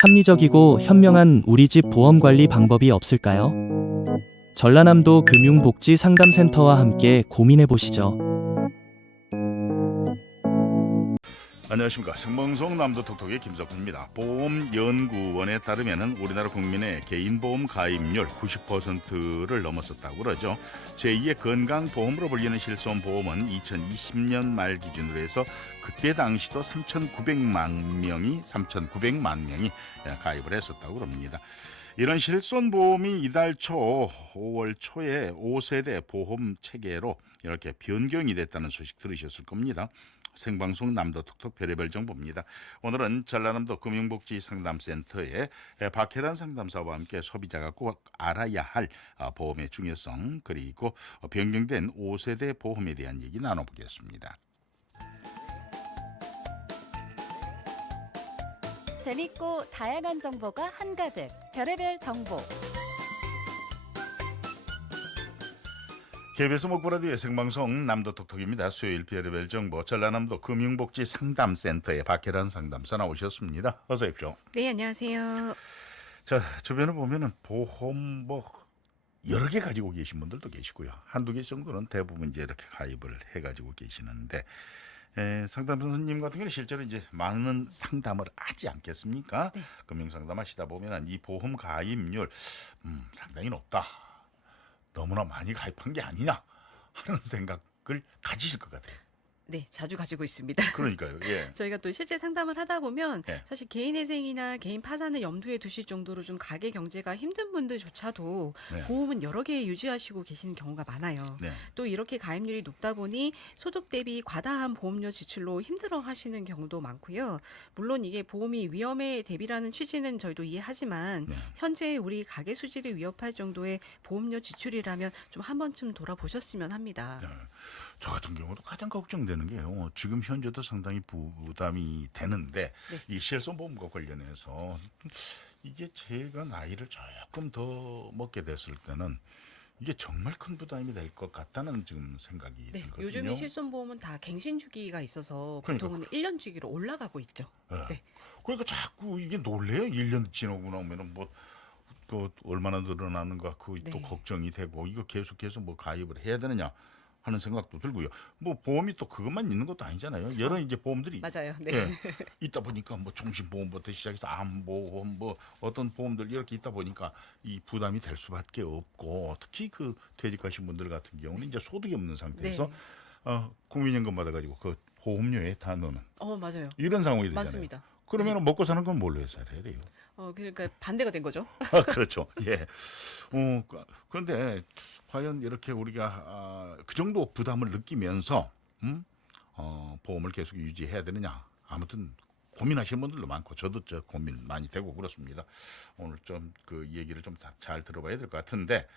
합리적이고 현명한 우리 집 보험 관리 방법이 없을까요? 전라남도 금융복지상담센터와 함께 고민해 보시죠. 안녕하십니까. 생방송 남도톡톡의 김석훈입니다. 보험연구원에 따르면 우리나라 국민의 개인보험 가입률 90%를 넘었었다고 그러죠. 제2의 건강보험으로 불리는 실손보험은 2020년 말 기준으로 해서 그때 당시도 3,900만 명이 가입을 했었다고 그럽니다. 이런 실손보험이 이달 초 5월 초에 5세대 보험 체계로 이렇게 변경이 됐다는 소식 들으셨을 겁니다. 생방송 남도톡톡 별의별 정보입니다. 오늘은 전라남도 금융복지상담센터의 박혜란 상담사와 함께 소비자가 꼭 알아야 할 보험의 중요성 그리고 변경된 5세대 보험에 대한 얘기 나눠보겠습니다. 재밌고 다양한 정보가 한가득 별의별 정보. KBS 목보라디오의 생방송 남도톡톡입니다. 수요일 별의별 정보 전라남도 금융복지상담센터의 박혜란 상담사 나오셨습니다. 어서 오십시오. 네, 안녕하세요. 자, 주변을 보면은 보험 여러 개 가지고 계신 분들도 계시고요. 한두 개 정도는 대부분 이제 이렇게 가입을 해가지고 계시는데 상담사님 같은 경우는 실제로 이제 많은 상담을 하지 않겠습니까? 네. 금융상담하시다 보면은 이 보험 가입률 상당히 높다. 너무나 많이 가입한 게 아니냐 하는 생각을 가지실 것 같아요. 네, 자주 가지고 있습니다. 그러니까요. 예. 저희가 또 실제 상담을 하다 보면 예. 사실 개인회생이나 개인 파산을 염두에 두실 정도로 좀 가계 경제가 힘든 분들조차도 네. 보험은 여러 개 유지하시고 계시는 경우가 많아요. 네. 또 이렇게 가입률이 높다 보니 소득 대비 과다한 보험료 지출로 힘들어 하시는 경우도 많고요. 물론 이게 보험이 위험에 대비라는 취지는 저희도 이해하지만 네. 현재 우리 가계 수지를 위협할 정도의 보험료 지출이라면 좀 한 번쯤 돌아보셨으면 합니다. 네. 저 같은 경우도 가장 걱정되는 게요. 지금 현재도 상당히 부담이 되는데 네. 이 실손보험과 관련해서 이게 제가 나이를 조금 더 먹게 됐을 때는 이게 정말 큰 부담이 될 것 같다는 지금 생각이 네, 들거든요. 요즘 이 실손보험은 다 갱신 주기가 있어서 그러니까. 보통은 1년 주기로 올라가고 있죠. 네. 네. 그러니까 자꾸 이게 놀래요. 1년 지나고 나면은 또 얼마나 늘어나는가 또 네. 걱정이 되고 이거 계속해서 가입을 해야 되느냐 하는 생각도 들고요. 보험이 또 그것만 있는 것도 아니잖아요. 여러 이제 보험들이 맞아요. 네. 예, 있다 보니까 종신보험부터 시작해서 암보험 어떤 보험들 이렇게 있다 보니까 이 부담이 될 수밖에 없고 특히 그 퇴직하신 분들 같은 경우는 이제 소득이 없는 상태에서 네. 국민연금 받아가지고 그 보험료에 다 넣는 맞아요. 이런 상황이 되잖아요. 맞습니다. 그러면 먹고 사는 건 뭘로 해서 해야 돼요? 그러니까 반대가 된 거죠. 그렇죠. 예. 그런데 과연 이렇게 우리가 그 정도 부담을 느끼면서 보험을 계속 유지해야 되느냐? 아무튼 고민하시는 분들도 많고 저도 고민 많이 되고 그렇습니다. 오늘 좀 그 얘기를 좀 잘 들어봐야 될 것 같은데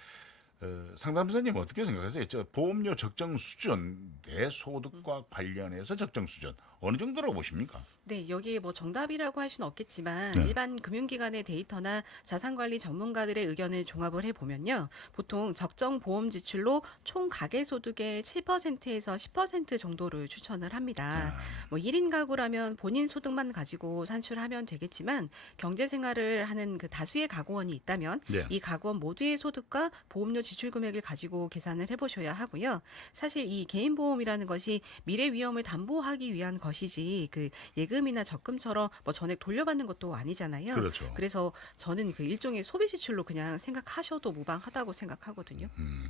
상담사님 어떻게 생각하세요? 보험료 적정 수준, 내 소득과 관련해서 적정 수준 어느 정도라고 보십니까? 네, 여기에 정답이라고 할 수는 없겠지만 네. 일반 금융기관의 데이터나 자산관리 전문가들의 의견을 종합을 해보면요. 보통 적정 보험 지출로 총 가계소득의 7%에서 10% 정도를 추천을 합니다. 1인 가구라면 본인 소득만 가지고 산출하면 되겠지만 경제생활을 하는 그 다수의 가구원이 있다면 네. 이 가구원 모두의 소득과 보험료 지출 금액을 가지고 계산을 해보셔야 하고요. 사실 이 개인보험이라는 것이 미래 위험을 담보하기 위한 것이지 그 예금이나 적금처럼 전액 돌려받는 것도 아니잖아요. 그렇죠. 그래서 저는 그 일종의 소비 지출로 그냥 생각하셔도 무방하다고 생각하거든요.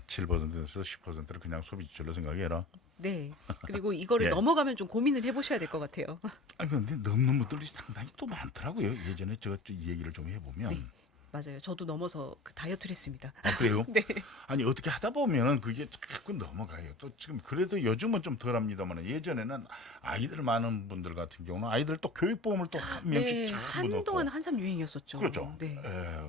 7%에서 10%를 그냥 소비 지출로 생각해라. 네. 그리고 이거를 예. 넘어가면 좀 고민을 해보셔야 될 것 같아요. 아니 근데 넘는 분들이 상당히 또 많더라고요. 예전에 제가 이 얘기를 좀 해보면. 네. 맞아요. 저도 넘어서 그 다이어트를 했습니다. 아, 그래요? 네. 아니 어떻게 하다 보면은 그게 자꾸 넘어가요. 또 지금 그래도 요즘은 좀 덜합니다만 예전에는 아이들 많은 분들 같은 경우는 아이들 또 교육보험을 또 한 명씩 네. 자꾸 넣고. 한동안 한참 유행이었었죠. 그렇죠. 네.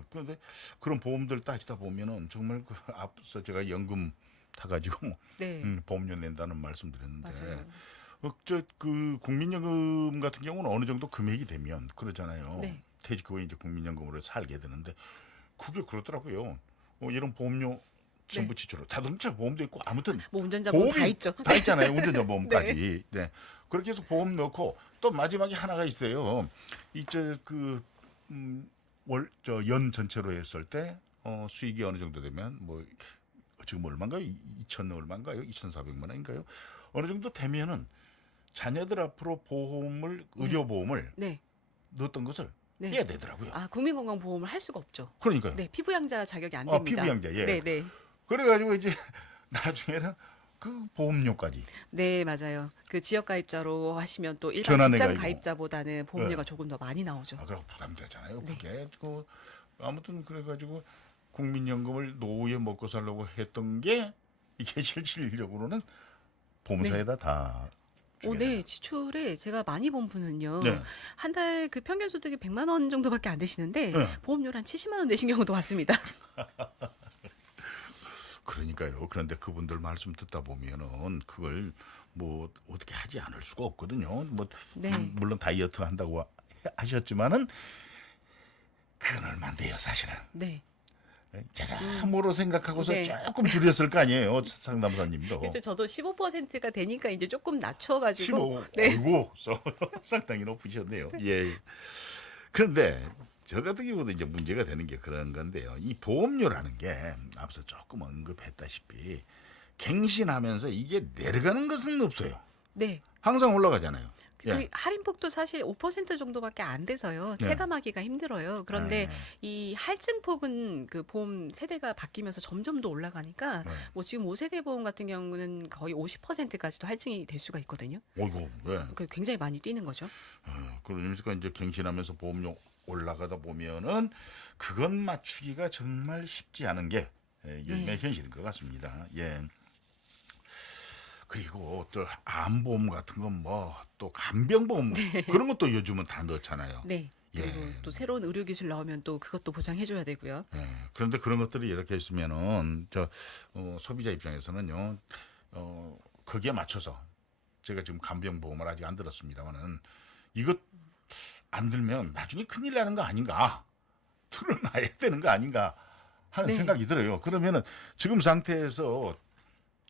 그런데 그런 보험들 따지다 보면은 정말 앞서 제가 연금 타가지고 네. 보험료 낸다는 말씀드렸는데 맞아요. 그 국민연금 같은 경우는 어느 정도 금액이 되면 그러잖아요. 네. 퇴직 후에 이제 국민연금으로 살게 되는데 그게 그렇더라고요. 이런 보험료 전부 지출을 자동차 보험도 있고 아무튼 운전자 보험 다 있죠. 다 있잖아요. 운전자 보험까지. 네. 그렇게 해서 보험 넣고 또 마지막에 하나가 있어요. 연 전체로 했을 때 수익이 어느 정도 되면 뭐 지금 얼마인가요? 2천 얼마인가요? 2,400만 원인가요? 어느 정도 되면은 자녀들 앞으로 보험을 의료 보험을 네. 넣었던 것을 네. 해야 되더라고요. 아, 국민건강보험을 할 수가 없죠. 그러니까요. 네, 피부양자 자격이 안 됩니다. 피부양자. 예. 네, 네. 그래가지고 이제 나중에는 그 보험료까지. 네, 맞아요. 그 지역 가입자로 하시면 또 일반 전환해 직장 가지고. 가입자보다는 보험료가 네. 조금 더 많이 나오죠. 그럼 부담되잖아요. 네. 그게 아무튼 그래가지고 국민연금을 노후에 먹고 살려고 했던 게 이게 실질적으로는 보험사에다 다. 주게 네, 돼요. 지출에 제가 많이 본 분은요. 네. 한 달 그 평균 소득이 100만 원 정도밖에 안 되시는데 네. 보험료를 한 70만 원 내신 경우도 많습니다. 그러니까요. 그런데 그분들 말씀 듣다 보면은 그걸 뭐 어떻게 하지 않을 수가 없거든요. 뭐 네. 물론 다이어트 한다고 하셨지만은 그건 얼마 안 돼요, 사실은. 네. 제라모로 생각하고서 네. 조금 줄였을 거 아니에요, 상담사님도. 그렇죠. 저도 15%가 되니까 이제 조금 낮춰가지고 15. 네. 아이고, 상당히 높으셨네요. 예. 그런데 저 같은 경우도 이제 문제가 되는 게 그런 건데요. 이 보험료라는 게 앞서 조금 언급했다시피 갱신하면서 이게 내려가는 것은 없어요. 네. 항상 올라가잖아요. 그 예. 할인폭도 사실 5% 정도밖에 안 돼서요. 네. 체감하기가 힘들어요. 그런데 네. 이 할증폭은 그 보험 세대가 바뀌면서 점점 더 올라가니까 네. 뭐 지금 5세대 보험 같은 경우는 거의 50%까지도 할증이 될 수가 있거든요. 어이구, 예. 그 굉장히 많이 뛰는 거죠. 그러니까 이제 갱신하면서 보험료 올라가다 보면은 그것 맞추기가 정말 쉽지 않은 게 요즘의 네. 현실인 것 같습니다. 예. 그리고 또 암보험 같은 건 뭐 또 간병보험 그런 것도 요즘은 다 넣잖아요. 네. 그리고 예. 또 새로운 의료 기술 나오면 또 그것도 보장해줘야 되고요. 예. 그런데 그런 것들이 이렇게 있으면은 소비자 입장에서는요. 거기에 맞춰서 제가 지금 간병보험을 아직 안 들었습니다만은 이것 안 들면 나중에 큰일 나는 거 아닌가? 들어놔야 되는 거 아닌가 하는 네. 생각이 들어요. 그러면은 지금 상태에서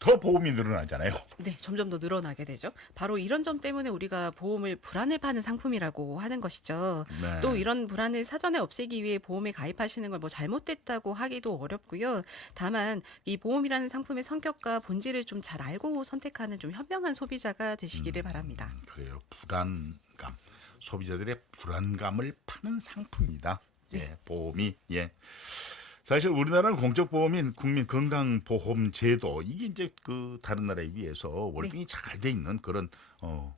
더 보험이 늘어나잖아요. 네, 점점 더 늘어나게 되죠. 바로 이런 점 때문에 우리가 보험을 불안을 파는 상품이라고 하는 것이죠. 네. 또 이런 불안을 사전에 없애기 위해 보험에 가입하시는 걸 뭐 잘못됐다고 하기도 어렵고요. 다만 이 보험이라는 상품의 성격과 본질을 좀 잘 알고 선택하는 좀 현명한 소비자가 되시기를 바랍니다. 그래요. 불안감. 소비자들의 불안감을 파는 상품이다. 예, 보험이. 예. 사실 우리나라는 공적 보험인 국민건강보험제도 이게 이제 그 다른 나라에 비해서 월등히 잘 돼 있는 그런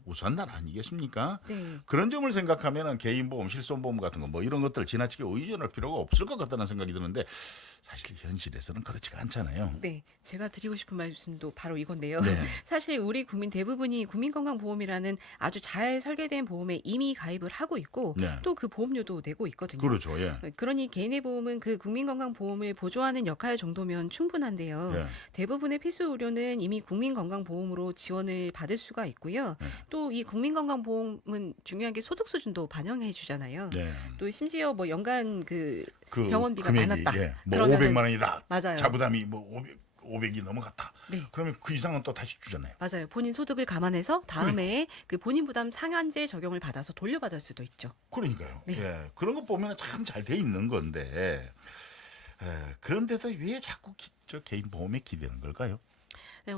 우수한 나라 아니겠습니까? 네. 그런 점을 생각하면은 개인보험, 실손보험 같은 거 뭐 이런 것들 지나치게 의존할 필요가 없을 것 같다는 생각이 드는데 사실 현실에서는 그렇지가 않잖아요. 네, 제가 드리고 싶은 말씀도 바로 이건데요. 네. 사실 우리 국민 대부분이 국민건강보험이라는 아주 잘 설계된 보험에 이미 가입을 하고 있고 네. 또 그 보험료도 내고 있거든요. 그렇죠. 예. 그러니 개인의 보험은 그 국민건강보험을 보조하는 역할 정도면 충분한데요. 예. 대부분의 필수 의료는 이미 국민건강보험으로 지원을 받을 수가 있고요. 또 이 국민건강보험은 중요한 게 소득 수준도 반영해 주잖아요. 네. 또 심지어 뭐 연간 그 그 병원비가 금액이, 많았다. 예. 뭐 그러면은- 500만 원이다. 맞아요. 자부담이 뭐 500이 넘어갔다. 네. 그러면 그 이상은 또 다시 주잖아요. 맞아요. 본인 소득을 감안해서 다음에 그 본인 부담 상한제 적용을 받아서 돌려받을 수도 있죠. 그러니까요. 네. 예. 그런 거 보면 참 잘 돼 있는 건데 그런데도 왜 자꾸 저 개인 보험에 기대는 걸까요?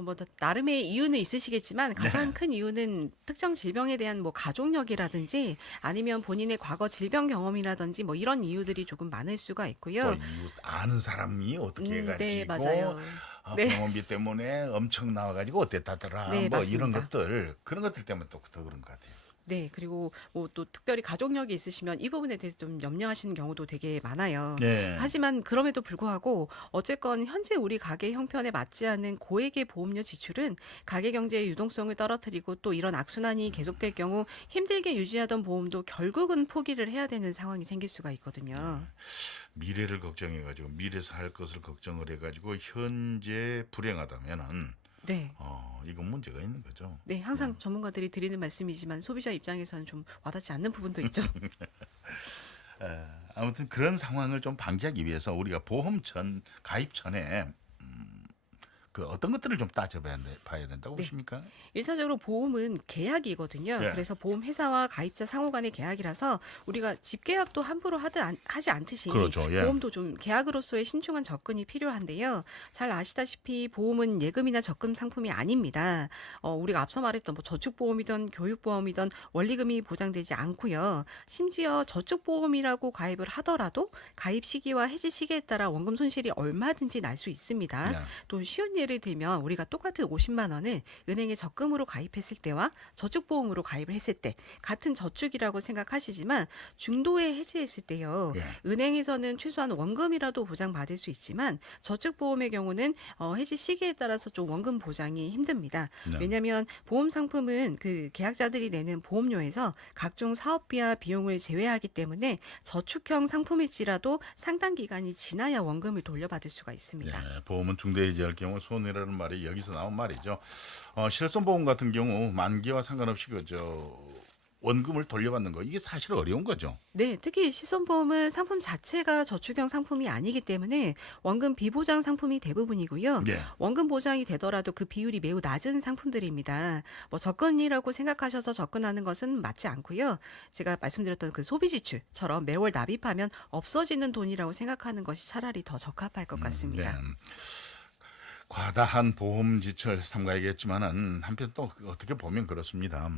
뭐 나름의 이유는 있으시겠지만 가장 네. 큰 이유는 특정 질병에 대한 뭐 가족력이라든지 아니면 본인의 과거 질병 경험이라든지 뭐 이런 이유들이 조금 많을 수가 있고요. 뭐 이웃 아는 사람이 어떻게 해가지고 네, 맞아요. 네. 병원비 때문에 엄청 나와가지고 어땠다더라. 네, 뭐 이런 맞습니다. 것들 그런 것들 때문에 또 더 그런 것 같아요. 네, 그리고 뭐 또 특별히 가족력이 있으시면 이 부분에 대해서 좀 염려하시는 경우도 되게 많아요. 네. 하지만 그럼에도 불구하고 어쨌건 현재 우리 가계 형편에 맞지 않는 고액의 보험료 지출은 가계 경제의 유동성을 떨어뜨리고 또 이런 악순환이 계속될 경우 힘들게 유지하던 보험도 결국은 포기를 해야 되는 상황이 생길 수가 있거든요. 미래를 걱정해가지고 미래에서 할 것을 걱정을 해가지고 현재 불행하다면은 네. 이건 문제가 있는 거죠. 네, 항상 전문가들이 드리는 말씀이지만 소비자 입장에서는 좀 와닿지 않는 부분도 있죠. 아무튼 그런 상황을 좀 방지하기 위해서 우리가 보험 가입 전에 그 어떤 것들을 좀 따져봐야 된다고 네. 보십니까? 일차적으로 보험은 계약이거든요. 네. 그래서 보험 회사와 가입자 상호 간의 계약이라서 우리가 집계약도 함부로 하지 않듯이 그렇죠. 예. 보험도 좀 계약으로서의 신중한 접근이 필요한데요. 잘 아시다시피 보험은 예금이나 적금 상품이 아닙니다. 우리가 앞서 말했던 뭐 저축보험이든 교육보험이든 원리금이 보장되지 않고요. 심지어 저축보험이라고 가입을 하더라도 가입 시기와 해지 시기에 따라 원금 손실이 얼마든지 날 수 있습니다. 네. 또 쉬운 예를 들면 우리가 똑같은 50만 원을 은행에 적금으로 가입했을 때와 저축보험으로 가입을 했을 때 같은 저축이라고 생각하시지만 중도에 해지했을 때요. 예. 은행에서는 최소한 원금이라도 보장받을 수 있지만 저축보험의 경우는 해지 시기에 따라서 좀 원금 보장이 힘듭니다. 네. 왜냐하면 보험 상품은 그 계약자들이 내는 보험료에서 각종 사업비와 비용을 제외하기 때문에 저축형 상품일지라도 상당 기간이 지나야 원금을 돌려받을 수가 있습니다. 예, 보험은 중대해지할 경우 손해라는 말이 여기서 나온 말이죠. 실손보험 같은 경우 만기와 상관없이 원금을 돌려받는 거 이게 사실 어려운 거죠. 네, 특히 실손보험은 상품 자체가 저축형 상품이 아니기 때문에 원금 비보장 상품이 대부분이고요. 네. 원금 보장이 되더라도 그 비율이 매우 낮은 상품들입니다. 뭐 적금이라고 생각하셔서 접근하는 것은 맞지 않고요. 제가 말씀드렸던 그 소비 지출처럼 매월 납입하면 없어지는 돈이라고 생각하는 것이 차라리 더 적합할 것 같습니다. 네. 과다한 보험 지출 삼가야겠지만은 한편 또 어떻게 보면 그렇습니다.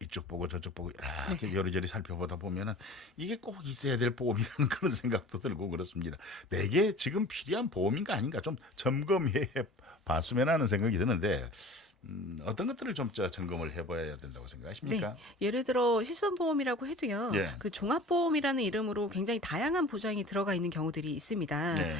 이쪽 보고 저쪽 보고 이렇게 네. 여리저리 살펴보다 보면은 이게 꼭 있어야 될 보험이라는 그런 생각도 들고 그렇습니다. 내게 지금 필요한 보험인가 아닌가 좀 점검해 봤으면 하는 생각이 드는데 어떤 것들을 좀 점검을 해봐야 된다고 생각하십니까? 예를 들어 실손보험이라고 해도요. 예. 그 종합보험이라는 이름으로 굉장히 다양한 보장이 들어가 있는 경우들이 있습니다. 네.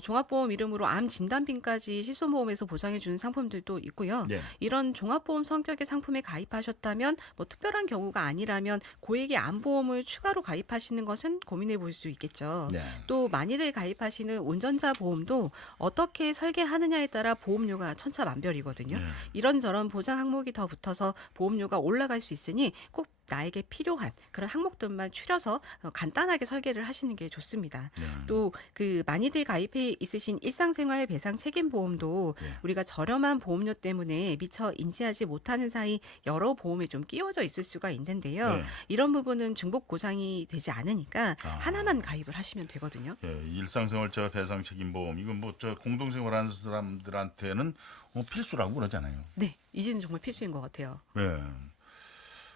종합보험 이름으로 암 진단비까지 실손보험에서 보장해 주는 상품들도 있고요. 네. 이런 종합보험 성격의 상품에 가입하셨다면 뭐 특별한 경우가 아니라면 고액의 암보험을 추가로 가입하시는 것은 고민해 볼 수 있겠죠. 네. 또 많이들 가입하시는 운전자 보험도 어떻게 설계하느냐에 따라 보험료가 천차만별이거든요. 네. 이런저런 보장 항목이 더 붙어서 보험료가 올라갈 수 있으니 꼭 나에게 필요한 그런 항목들만 추려서 간단하게 설계를 하시는 게 좋습니다. 네. 또 그 많이들 가입해 있으신 일상생활 배상 책임 보험도 네. 우리가 저렴한 보험료 때문에 미처 인지하지 못하는 사이 여러 보험에 좀 끼워져 있을 수가 있는데요. 네. 이런 부분은 중복 보장이 되지 않으니까 아. 하나만 가입을 하시면 되거든요. 예, 일상생활자 배상 책임보험 이건 공동생활하는 사람들한테는 필수라고 그러잖아요. 네, 이제는 정말 필수인 것 같아요. 예.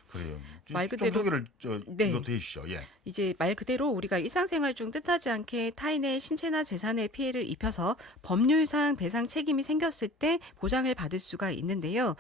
그래요. 말 좀 그대로- 소개를 네. 이것도 해주시죠. 예. 이제 말 그대로 우리가 일상생활 중 뜻하지 않게 타인의 신체나 재산에 피해를 입혀서 법률상 배상 책임이 생겼을 때 보장을 받을 수가 있는데요.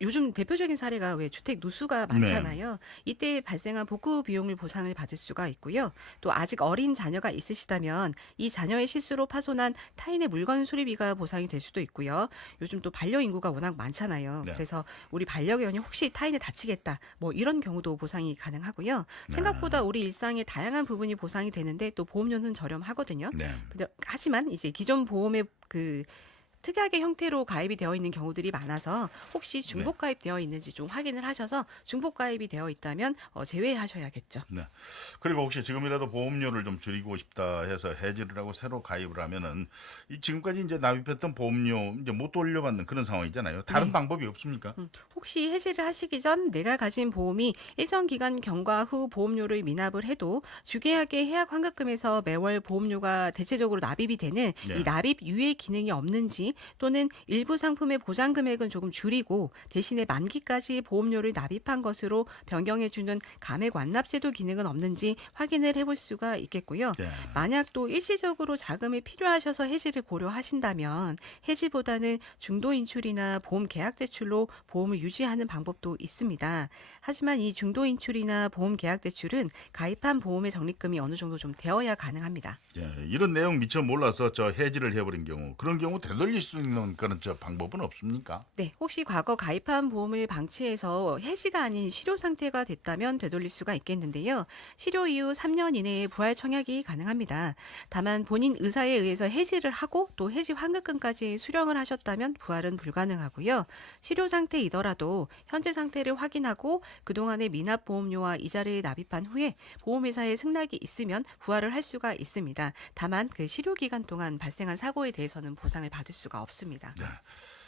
요즘 대표적인 사례가 왜 주택 누수가 많잖아요. 이때 발생한 복구 비용을 보상을 받을 수가 있고요. 또 아직 어린 자녀가 있으시다면 이 자녀의 실수로 파손한 타인의 물건 수리비가 보상이 될 수도 있고요. 요즘 또 반려인구가 워낙 많잖아요. 네. 그래서 우리 반려견이 혹시 타인을 다치겠다 뭐 이런 경우도 보상이 가능하고요. 생각보다 우리 일상의 다양한 부분이 보상이 되는데 또 보험료는 저렴하거든요. 네. 하지만 이제 기존 보험의 그 특이하게 형태로 가입이 되어 있는 경우들이 많아서 혹시 중복 가입되어 있는지 좀 확인을 하셔서 중복 가입이 되어 있다면 제외하셔야겠죠. 네. 그리고 혹시 지금이라도 보험료를 좀 줄이고 싶다 해서 해지를 하고 새로 가입을 하면은 이 지금까지 이제 납입했던 보험료 이제 못 돌려받는 그런 상황이잖아요. 다른 네. 방법이 없습니까? 혹시 해지를 하시기 전 내가 가진 보험이 일정 기간 경과 후 보험료를 미납을 해도 주계약의 해약 환급금에서 매월 보험료가 대체적으로 납입이 되는 네. 이 납입 유예 기능이 없는지 또는 일부 상품의 보장 금액은 조금 줄이고 대신에 만기까지 보험료를 납입한 것으로 변경해 주는 감액 완납제도 기능은 없는지 확인을 해볼 수가 있겠고요. 네. 만약 또 일시적으로 자금이 필요하셔서 해지를 고려하신다면 해지보다는 중도 인출이나 보험 계약 대출로 보험을 유지하는 방법도 있습니다. 하지만 이 중도 인출이나 보험 계약 대출은 가입한 보험의 적립금이 어느 정도 좀 되어야 가능합니다. 예, 이런 내용 미처 몰라서 해지를 해버린 경우 그런 경우 되돌릴 수 있는 그런 방법은 없습니까? 네, 혹시 과거 가입한 보험을 방치해서 해지가 아닌 실효 상태가 됐다면 되돌릴 수가 있겠는데요. 실효 이후 3년 이내에 부활 청약이 가능합니다. 다만 본인 의사에 의해서 해지를 하고 또 해지 환급금까지 수령을 하셨다면 부활은 불가능하고요. 실효 상태이더라도 현재 상태를 확인하고 그동안의 미납 보험료와 이자를 납입한 후에 보험회사에 승낙이 있으면 부활을 할 수가 있습니다. 다만 그 실효 기간 동안 발생한 사고에 대해서는 보상을 받을 수가 수가 없습니다. 네.